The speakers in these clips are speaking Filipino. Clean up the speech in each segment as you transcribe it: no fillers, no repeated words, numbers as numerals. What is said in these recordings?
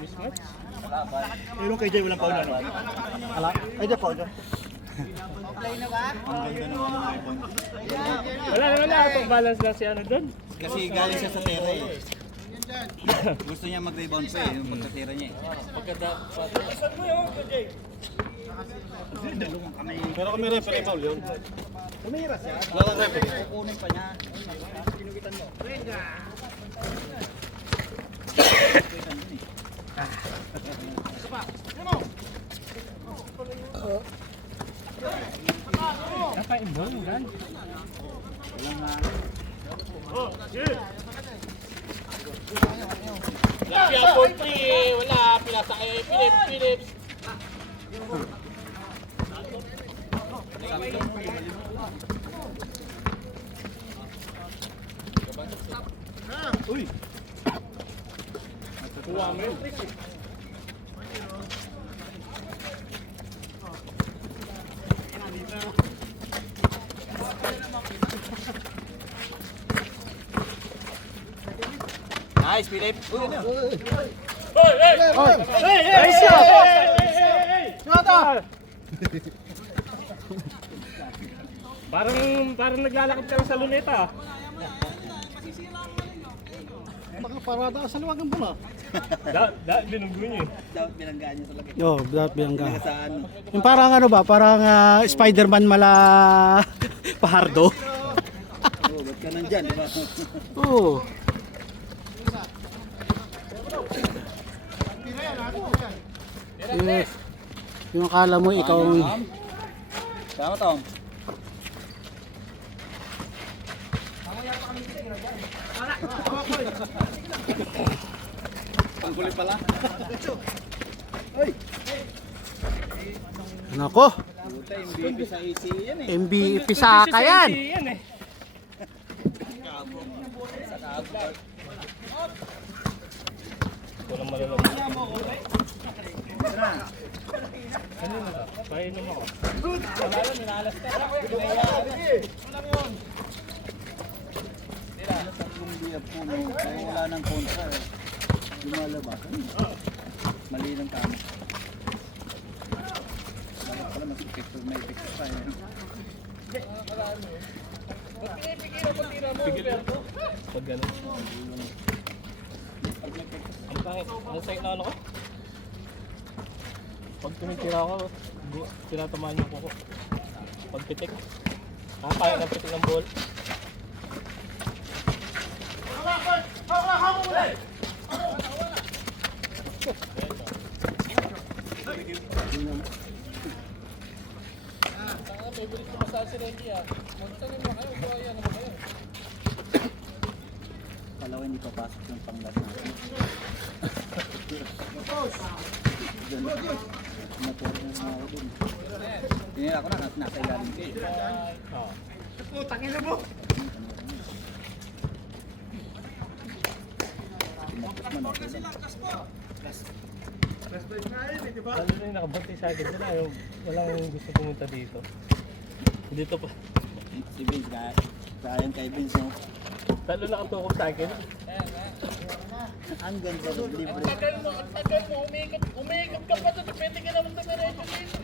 Mismatch? Pero kay Jay walang pauna, no? Ala? Ay, Jay pauna. Wala naman na, out of balance lang si ano doon. Kasi galing siya sa tera eh. Gusto niya mag-rebound pa eh, yung pagkatira niya eh. Pero kung may referee foul yun. Tumira siya. Walang referee. Kukunin pa niya. Naka-inball mo gan. Lapia poultry eh, wala, pinasa kay Philips. Uy! Kuha mo yun. Nice, Philip. Uy, ano? Nice shot! Parang naglalakad ka lang sa luneta. Baka parada ka sa luwagang bola. Binunggo niyo eh. Dapat binanggaan niya talaga. Oo, dapat biyangga. Sa ano? Yung parang ano ba, parang Spider-Man mala pahardo. Oo, ba't ka nandyan, di ba? Oo. Yung akala mo ikaw ang... Tama, Tom. Panghuli pala. Nako, Puta, yung baby sa AC yan eh. MVP Saka yan. Yan eh. Walang malalaman. Kanina ba? Painom ako. Tatlong biya po, kaya wala nang kontra eh. Lumalabas. Mali ng kamo. Dapat pala mas effective na effective pa eh. Pag gano'n. Ang pangit. Ang sakit na ano ko? Pag tumitira ako, tinatamaan yung kuko. Pag pitik. Kaya ng pitik ng ball. Kala ko hindi papasok yung panglas natin. Natuwa na nga ako dun. Tinira ko na, nasa ilalim ko eh. Tinapos man ako lang. Lalo na yung nakabantay sa akin sila. Walang gusto pumunta dito. Dito pa. Si Vince, kaya kay Vince, no? Lalo nakatukog sa akin. Ang ganda ng libre. Tagal mo, umikot ka pa doon. Pwede ka naman tumiretso dito.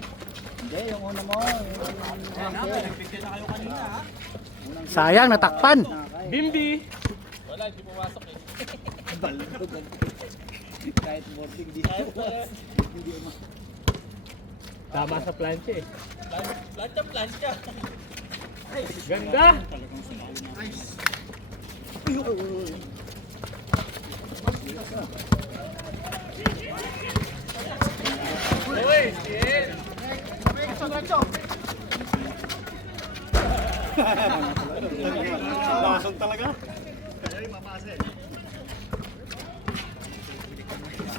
Hindi, yung una mo. Nagpigyan na kayo kanina, ha? Sayang, natakpan. Bimbi! Wala, hindi pumasok eh. Balog. Kahit boarding, hindi umah. Tama sa plancha eh. Plancha. Ganda! Uy, shit! Lasang talaga.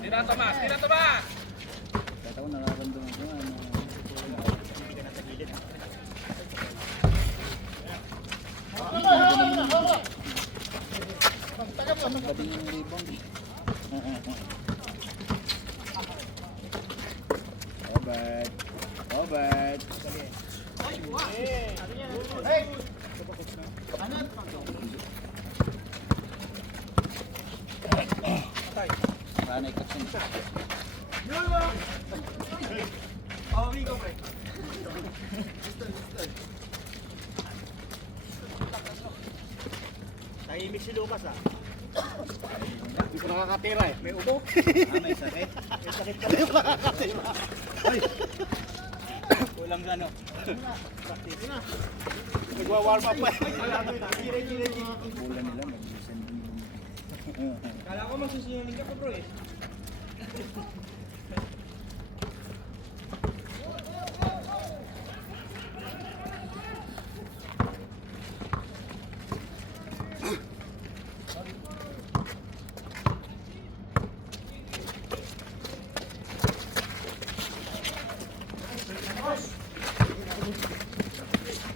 Tinatamas! Kaya ako nararamdaman ko. Pati yung rebound. Robert. Wala na ikat siya. Tahimik si Lucas ah. Hindi ko nakakatira eh. May ubo. May sakit. May sakit ka rin. Ay. Kulang ano. Practice na. Nagwa-warm up pa. Bulan nila, mag-listen din. Kala ko magsusunod ka pa bro eh.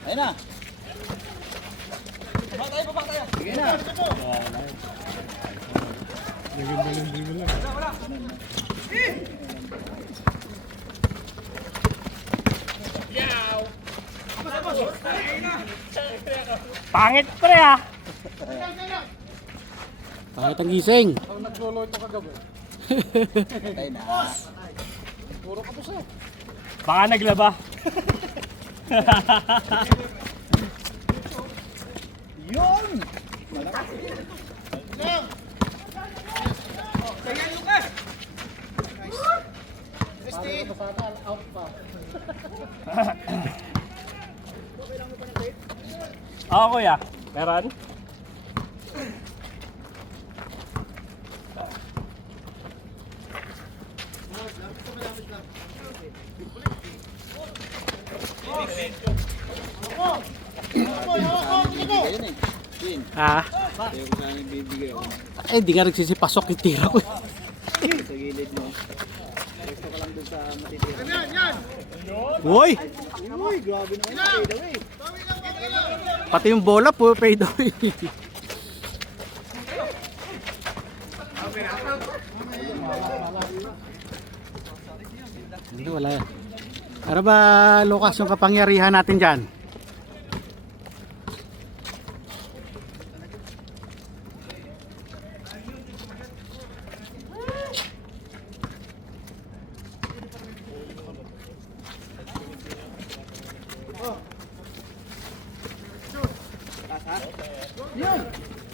Ayun na. Baba tayo. Sige na. Pangit pre ah. Pangit ang gising. Patay na. Baka naglaba. Yun! Oo kuya. Meron? Ayun eh. Yun. Ah, Kaya ko sana ibibigay ako. eh di nga nagsisipasok yung tira ko. Sa gilid mo. Gusto ko lang dun sa matitira. Uy! Uy, grabe naman. Fade away. Pati yung bola po, fade away. Hindi, wala yan. Ano ba, Lucas, yung kapangyarihan natin dyan?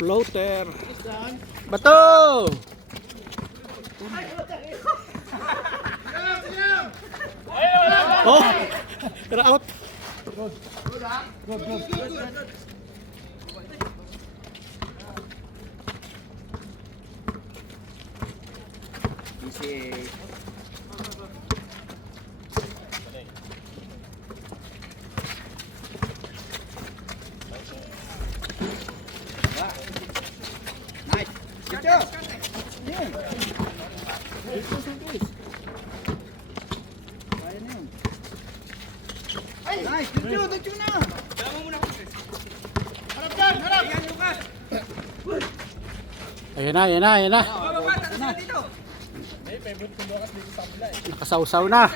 Floater. Bato! Oh! Tara out. Easy. Nice. Good job. Yeah. Kaya na yun. Nice. Good job. Good job na. Ayan na, ayan na, ayan na. Kasaw-saw na.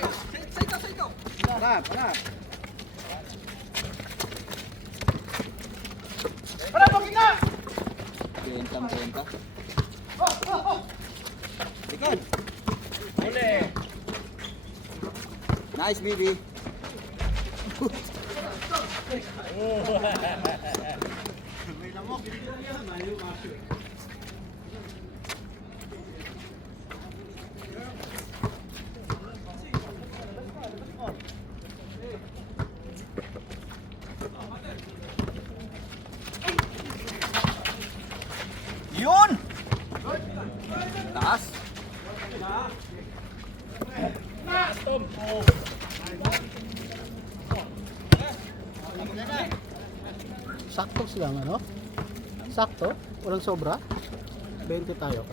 Harap, harap. Benta. Likod. Nice, baby. Yun! Taas. Sakto lang, ano? Sakto? Walang sobra? 20 tayo.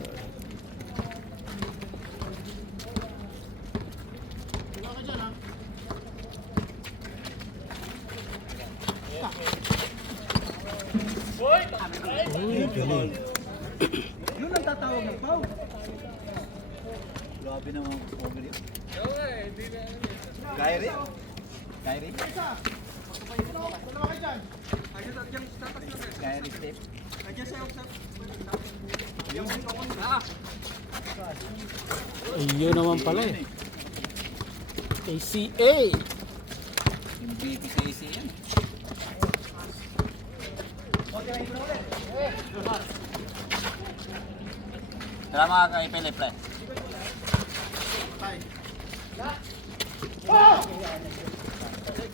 Uy, galing. Yun ang tatawag ng pau. Grabe naman ang over yun. Kyrie? Kyrie? Kyrie step. Ayun naman pala eh. ACA. Yung BPKC yan. Salamat kay Peliple.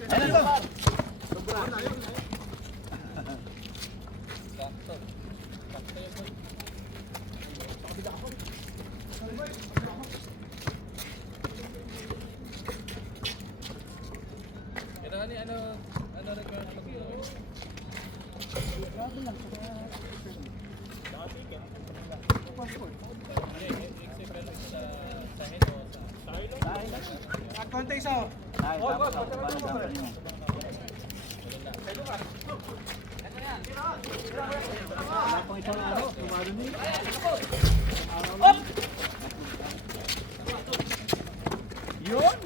Ayun na to. Yun!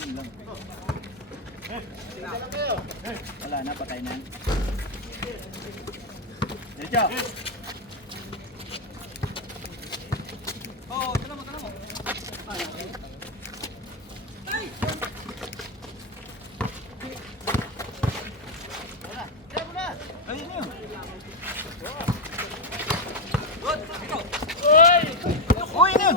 Yun lang. Wala na, patay na. Diretso! Ayun yun. Uy, yun!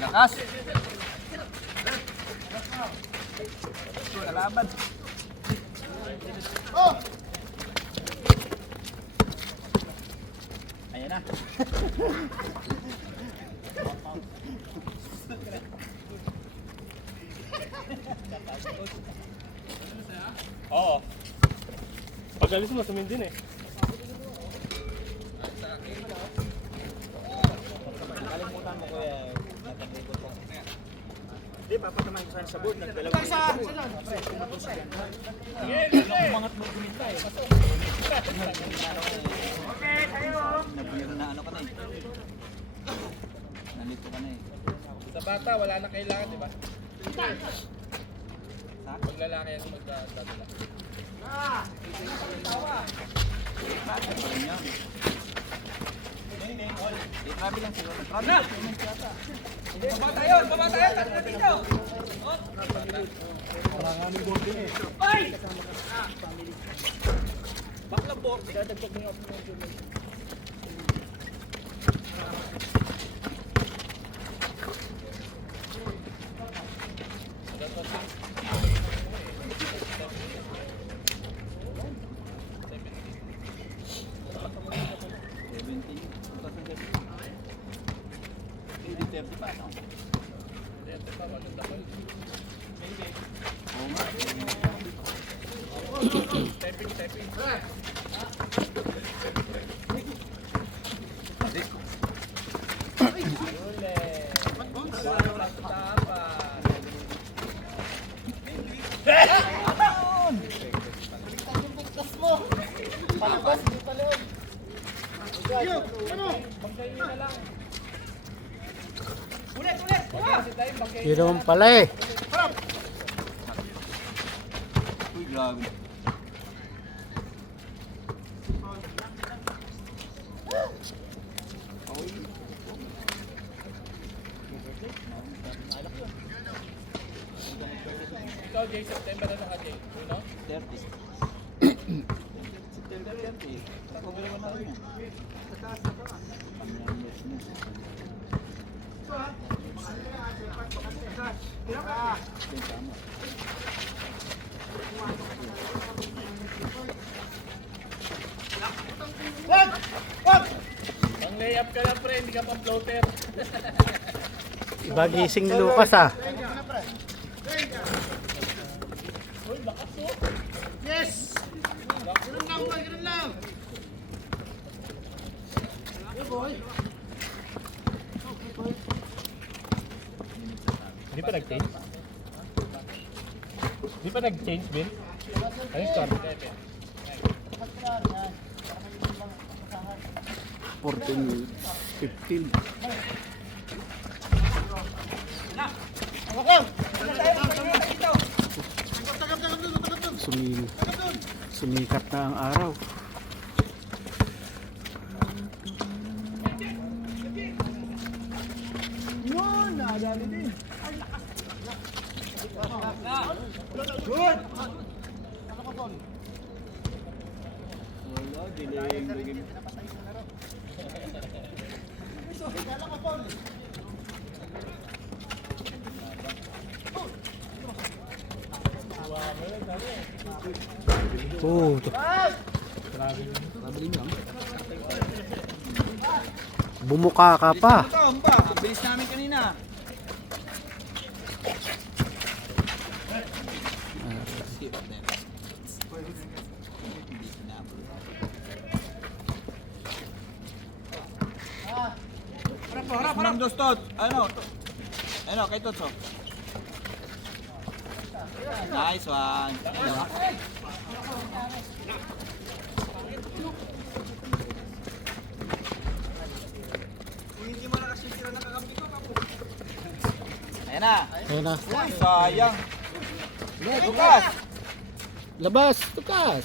Lakas! Kalaban! Ayan na! Oo. Pag alis mo, sumindin eh. Nakalimutan mo kuya. Hindi, papatamahin ko sana sa board. Nagdalawa ko. Umangat mo kumita eh. Nabiyang na ano ka na eh. Nalito ka na eh. Sa bata, wala na kailangan, di ba? Sa? Pag lalaki ang magdadala. Bakit ba rin yan? Eh, grabe lang siguro. Grabe lang payment yata. Baba tayo! Tara dito! Maraming board din eh. Bakla board. Dadagdag mo yung option. Yun naman pala eh. Uy, grabe. Ikaw, Jay, September na ka, Jay. Uno? 30. September 30. Nakover mo na rin yan. Ang layup ka lang, pre. Hindi ka pang floater. Iba gising Lucas ah. Hindi pa nag-change? Hindi pa nag-change, Bill? Ayun, start. 14, 15. Sumili. Sumikat na ang araw. Yun, nadali din. Good! Wala, dilaying game. Oh, bumuka ka pa. Ang bilis namin kanina. Harap, dos, tot. Ano? Ano, kay Tutso. Nice one. Ayan na. Ayun na. Uy, sayang. Lukas. Labas, tukas.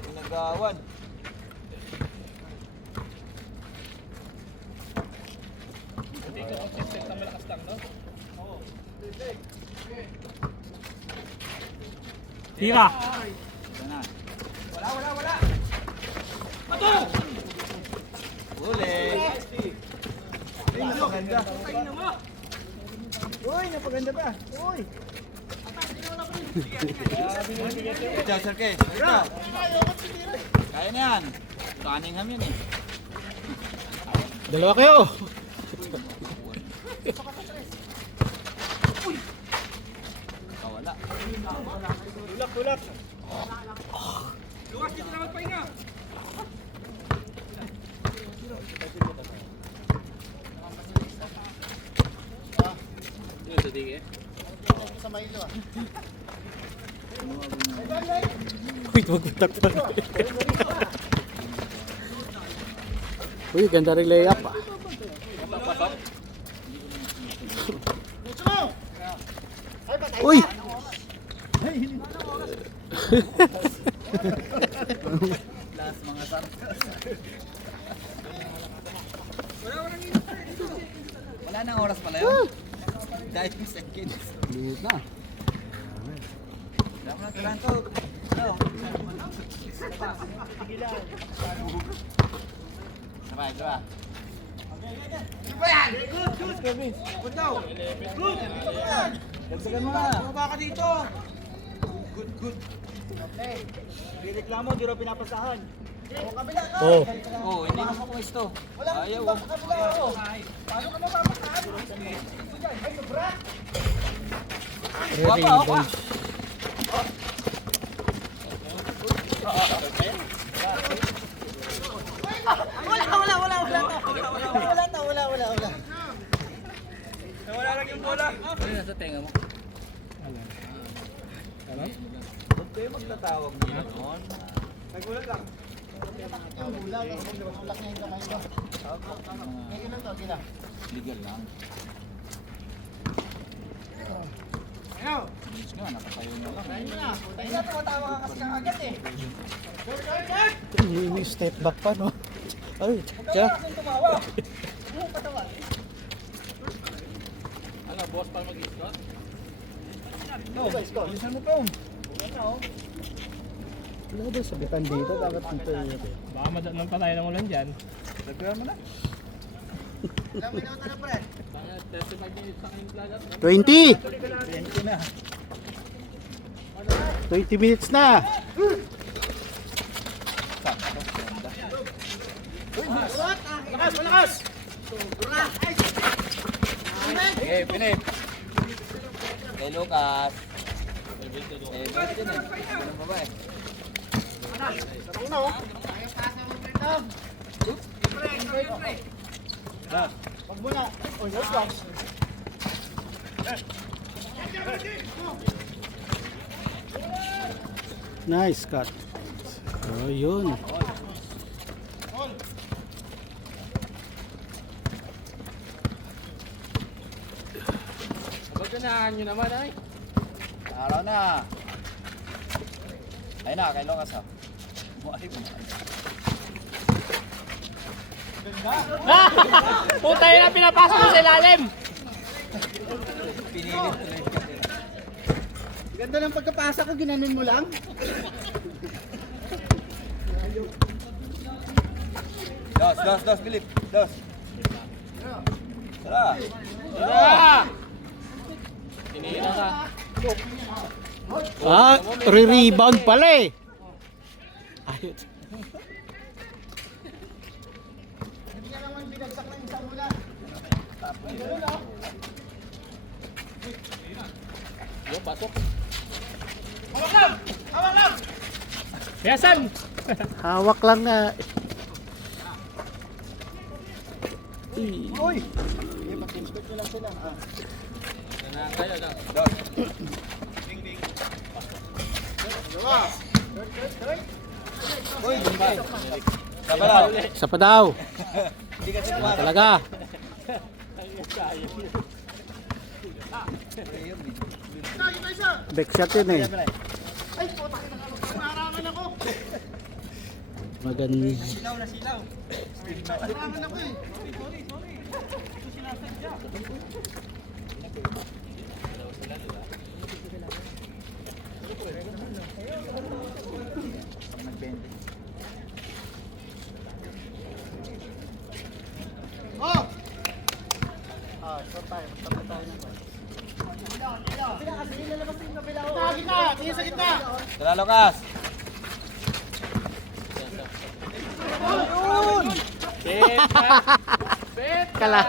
Pinagawan. Hindi ka consistent na malakas lang, no? Tira! Ito na. Wala. Uli. Uy, napaganda. Uy, napaganda ba? Uy. Ito, Sir Kay. Ito. Kaya na yan. Cunningham yan eh. Dalawa kayo. Kawala. Tulak! Uy, wag mo takpan. Uy, ganda rin layup ah. Uy! Last mga sarkas. Wala nang oras pala yun. 10 seconds. Liit na. Wala ko na taranto. Ano? Sabay, diba? Dagdagan mo na. Bumaba ka dito. Good. Reklamo, di rin pinapasahan. Oh. Oh, hindi mo pumwesto. Ayaw. Rebound. Nawala lang yung bola. Ano nasa tenga mo? Huwag kayo magtatawag mo noon. Nagulat lang. Legal lang. Bilis nga, nakatayo na lang. Yung step back pa, no? Ay, siya. Ano, boss pa mag-iscot? Bilisan mo to. Ano ba sabitan dito? Dapat dito yun. Baka madaan pa tayo ng ulan dyan. Dagdagan mo na. Baka 35 minutes sa kanyang plagat. 20! 20 na. 20 minutes na! Malakas! Okay, Pinip. Kay Lucas. Bakit yun eh? Ganun pa ba eh? Wag mo na. Oh, yes, box. Nice cut. Oh, yun. Pagkanahan nyo naman ay. Araw na. Ayun na, kay Lucas ha. Ah! Puta yun ang pinapasok ko sa ilalim! Pinilit tuloy ka din. Ganda ng pagkapasa ko, ginanon mo lang. Dos, Philip. Dos. Tara. Ah! Tinira ka. Ah, re-rebound pala eh. Ayun. Yo, pasok. Hawak lang! Yasan! Hawak lang nga. Uy! Mag-inspect nyo lang sila. Kayo na. Dos. Uy, Dumbay. Sabalaw. Isa pa daw. Hindi kasi Wala kumara. talaga. Backshot yun eh. Maganda. Silaw na silaw. Tara, Lucas. Kala.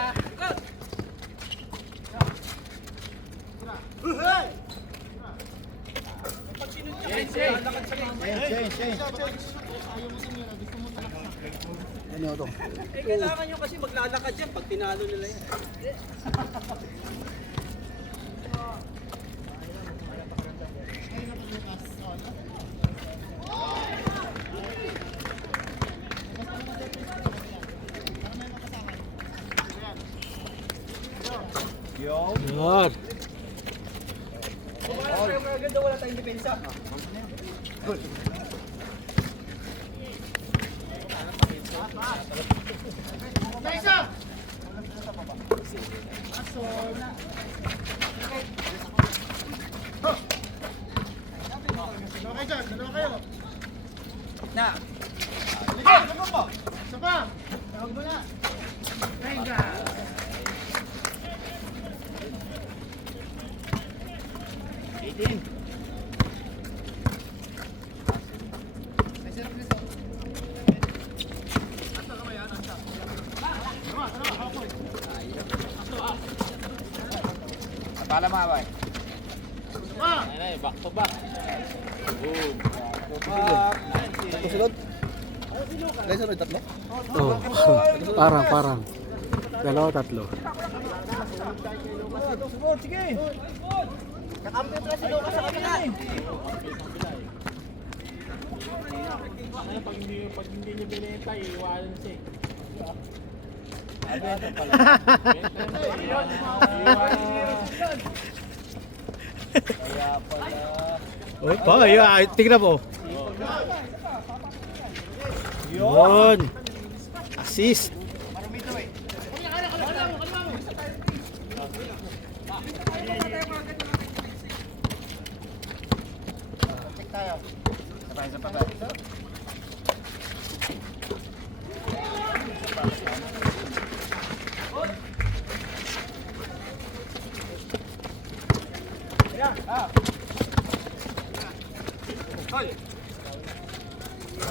Ano to? Kailangan nyo kasi maglalakad yan pag tinalo nila yan. Yun. Maganda wala tayong depensa. Na. Pala mga bay. Ayun na, back to back. Boom. Kasunod? Guys, ano yung tatlo? Oh, parang. Dalawa, tatlo. Support, sige! Kakampi pala si Lucas sa kabila. Ano, pag hindi niyo binenta, iiwanan siya eh. Benta pala. Kaya pala. Uy, pa, yun, tignan mo. Yun. Assist. Sabay sa patay.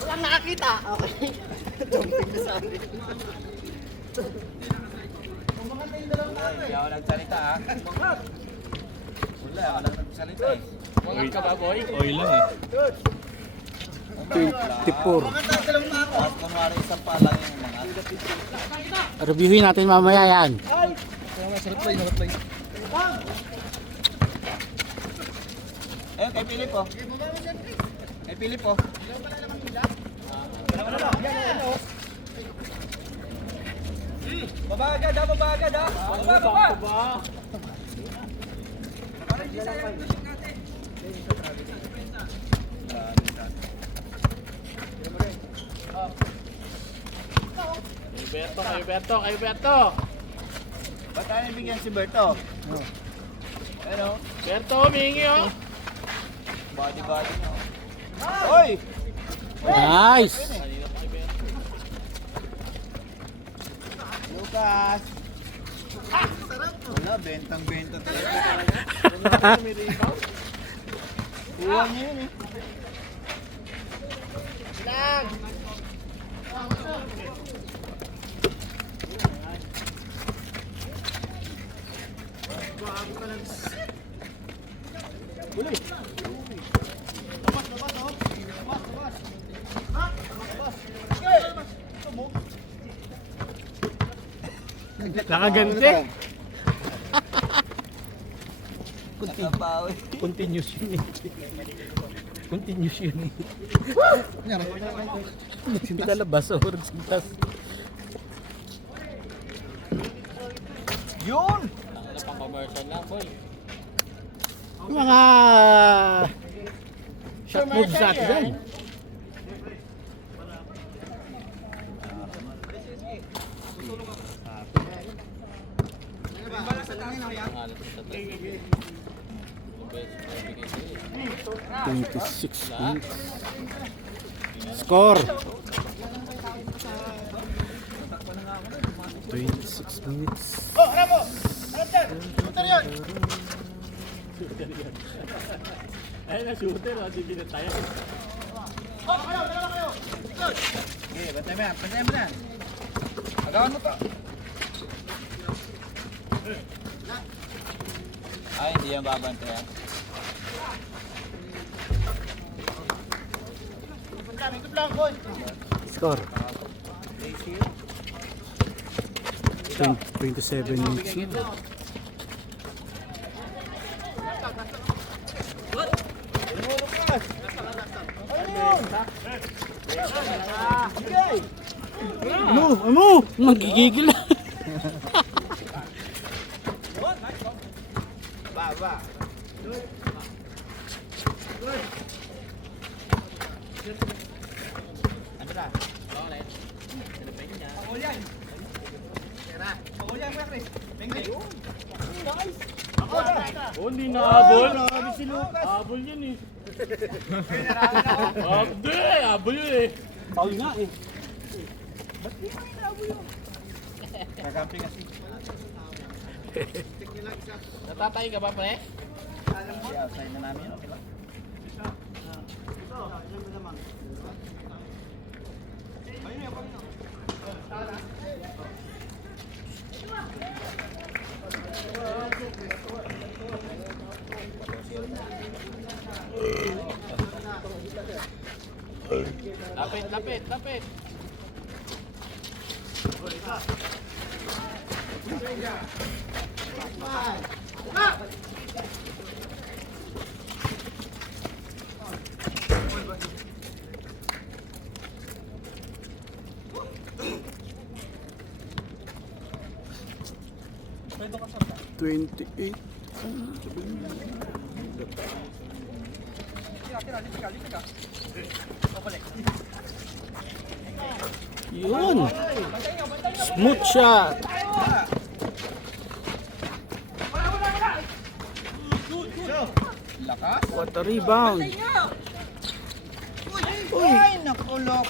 Walang nakakita. Okay. Dumping na sa amin. Hindi ako nagsalita ha. Wala, ako lang nagsalita eh. Wangat ka ba, boy? Oil lang eh. 24. Tapos kunwari isa pa lang yung mga. Reviewin natin mamaya yan. Sarap play. Ayun, kay Philip oh. Kay Philip oh. Baba agad ha. Baba! Para hindi sayang yung natin. Berto, kayo Berto, kayo Berto. Ba't tayo bigyan si Berto? Ano? Berto, humingi oh. Body na. Hoy! Nice! Kanina pa kay Berto. Lucas! Wala, bentang-benta talaga. May rebound. Kuha niya yun eh. Nakagante. Nakabawi. Continuous yun eh. Continuous yun eh. Nagsintalabas o nagsintas. Yun! Ano pang commercial lang, boy. Yung mga shot moves sa atin dyan. Pangalan sa tatay. 26 minutes. Score! 26 minutes. Ayun na, shooter, oh. Sige na tayo. Okay, bantay mo na. Agawan mo pa. Ay, hindi yan babantayan. Score. 27 minutes na. Ano? Magigigil na. Baba. Ano na? Oh, hindi na habol. Habol yun eh. Hindi, habol yun eh. Paul nga eh. Kagamping kasi. Natatay ka ba, pre? Outside na namin. Okay lang. Lapit. $28. Yun. Smooth shot. Lakas. What a rebound. Ay, nakulok.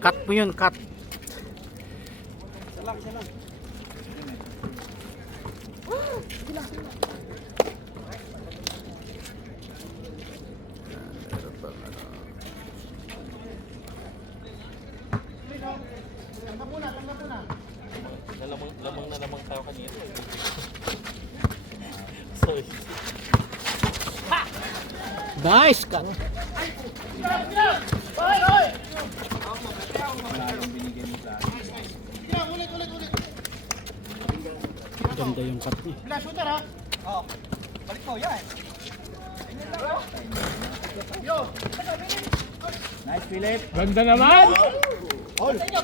Cut mo yun, cut. Lamang na lamang tayo kanina. Sorry. Nice cut. Ganda yung cut niya. Oh, balik mo yan. Nice, Philip. Ganda naman! Bantay nyo.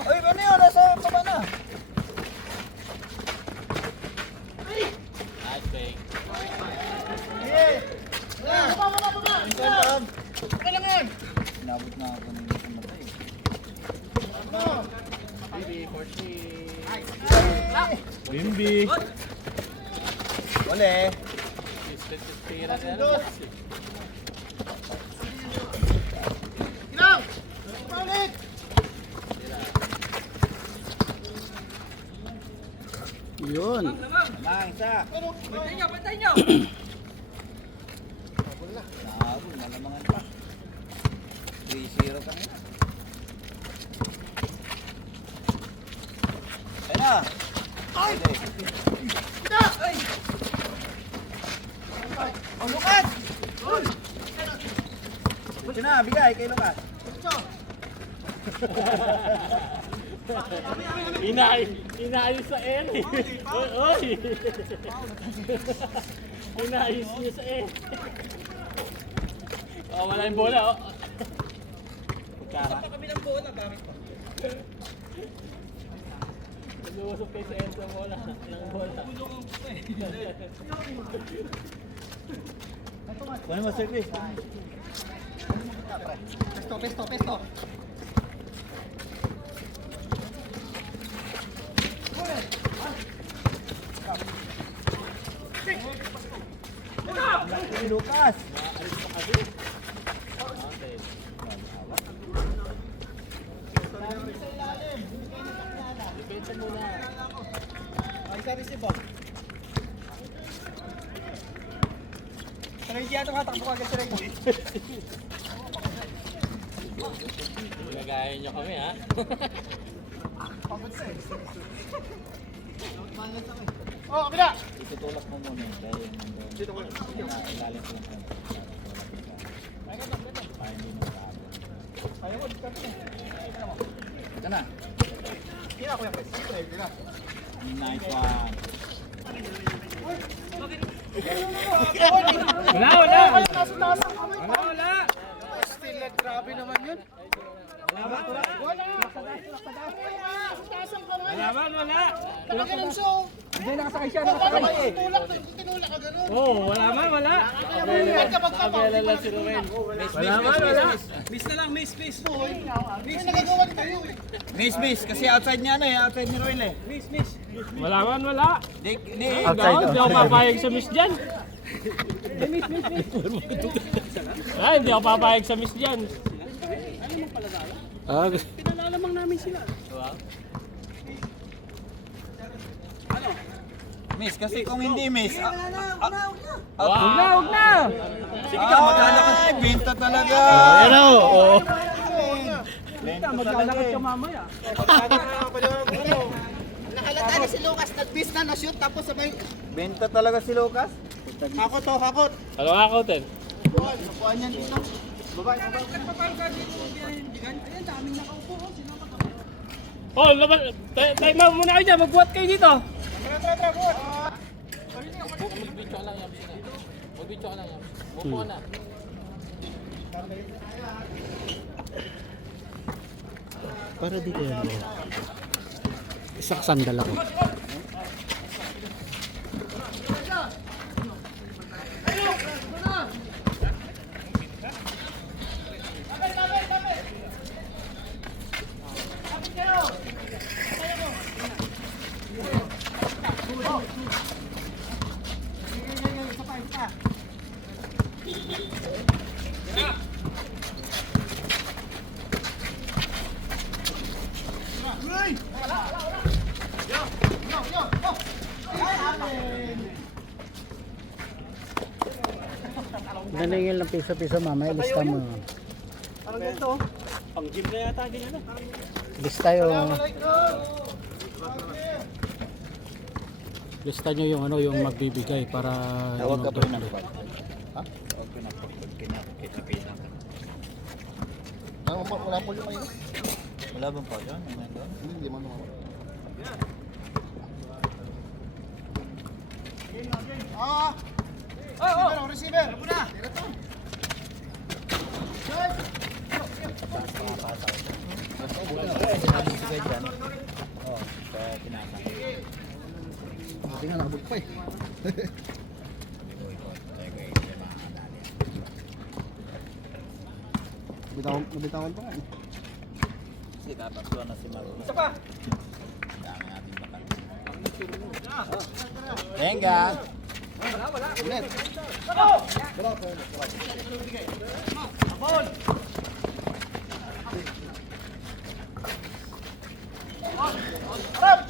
Uy, ano yun? Nasa baba na. Nice, Bang. Baba. Inabot na ako ng isang matay. Bimbi. Uli. Tira na yan. Yun. Lamang, isa. Pantay nyo! Nahabol, malamangan pa. 3-0 kanina. Ayun na. Ay! Ay! Oh, Lucas! Ito na, bigay kay Lucas. Inayos sa air eh. Oy! Inayos niya sa air. Oh, wala yung bola oh. Kutsara. Nag-uusap kayo sa air sa bola. Ng bola. Kunin mo, Sir Chris. Pesto. Si Lucas. Depensa muna. Ay, sa receive ba? Pero hindi ato katakbo agad sa rin. Nagayain nyo kami ha. Oh, kabila! Itutulak mo muna dahil nandun. Dito ko. Ilalim ko lang po. Para hindi mo maabot. Ayaw mo, dito ka. Ito na. Kaya ako yan, Chris. Nice one. Wala! Wala! Still like, grabe naman yun. Wala! Wala ka lang so. Hindi nakasakay siya, nakasakay eh. Tinulak ka ganun. Oh, wala! Kabela lang si Ruel. Wala! Miss na lang, miss. Miss, nagagawa ni kayo eh. Miss. Kasi outside niya outside ni Roel eh. Miss. Wala! Di. Hindi ako papayag sa miss dyan. Ay, hindi ako papayag sa miss dyan. Pinalalamang namin sila. Miss, kasi kung hindi miss. Huwag na! Sige ka, maglalakad. Ay, binta talaga. Ayan o. Oh. Binta talaga eh. mamaya. Nakalata na si Lucas, nag-miss na na-shoot tapos sabay. Binta talaga si Lucas. Hakot. Ano ako, Ten? Nakuha niyan dito. Babae. Oh, laban. Tayo muna kayo dyan. Magbuhat kayo dito. Mag-video ka lang yan. Mag-video ka lang yan. Buko na. Para dito yan. Isang sandal ako. Naningil ng piso-piso mamaya, lista mo. Parang ganito. Pang gym na yata din ano. Lista yung... Lista nyo yung ano, yung magbibigay para... Tawag ka pa rin yung- ako. Ha? Tawag ka na. Kinapit-napitan ka. Wala po yung kayo. Wala bang pa dyan? Ay, nandun? Hindi man naman. Receiver. Muna. Sige dyan. Oh, sa tinapay. Hindi nga nakabog pa eh. Nabitawan pa nga. Kasi tatatlo na si Maruna. Isa pa. Dami natin bakal. Tenga! Wala. Ulit. Abon. Harap.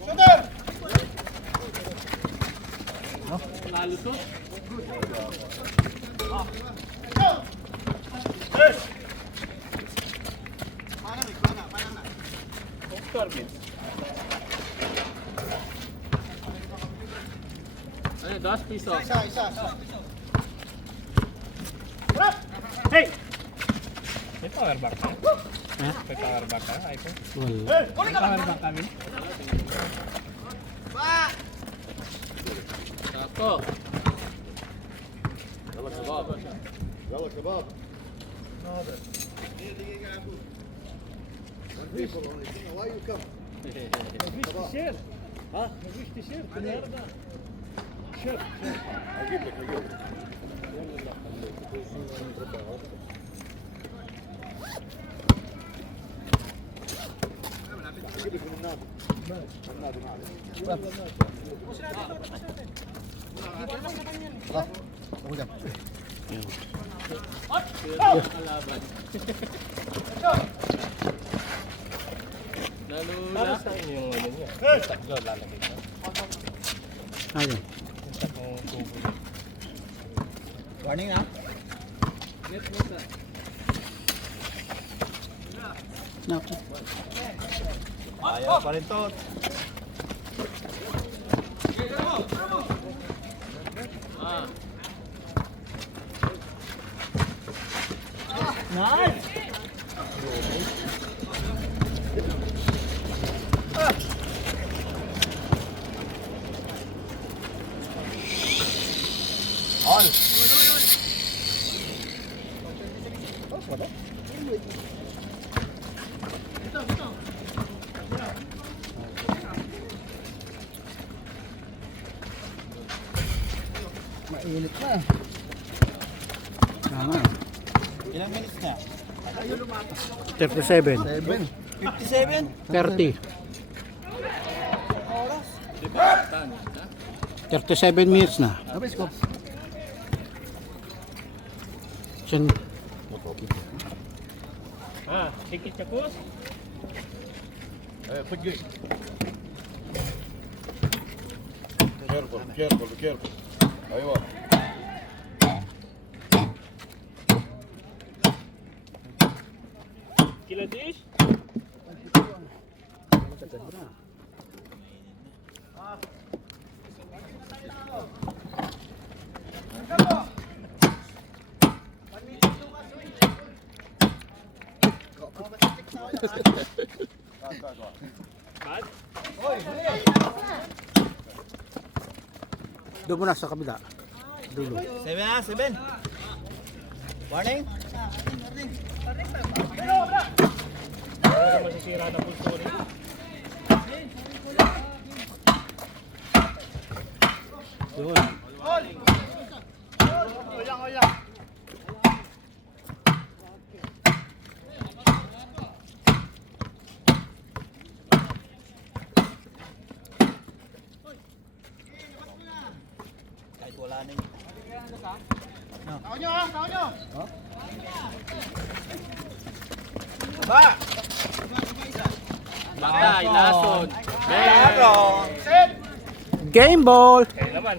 Shooter. Nalusot. Oscar Vince. Ano, 2 piso. Isa. Harap. Hey. May power bank ka? Ha? May power bank ka? iPhone? Wala. May power bank kami? Ba. Ako. Ako dyan. Kalaban. Lalo sa inyo yung ano niya. Tatlo lalagay ko. Ayun. Yung takong tubo. Warning na. Naku. Ayaw pa rin to. Nice! On! Mainit na. Tama. Ilang minutes na? 37. 57? 30. 37 minutes na. Abis ko. Diyan. Sikit niya po. Put good. Careful. Aywa. Kilo dish. Bad? Doon muna sa kabila. Dulo. 7. Warning? Ano masisira na pulso rin? Doon. Ulang. Kahit wala na yun. Tao nyo. Ba! Baka, ilason. Set. Game ball. Kaya naman.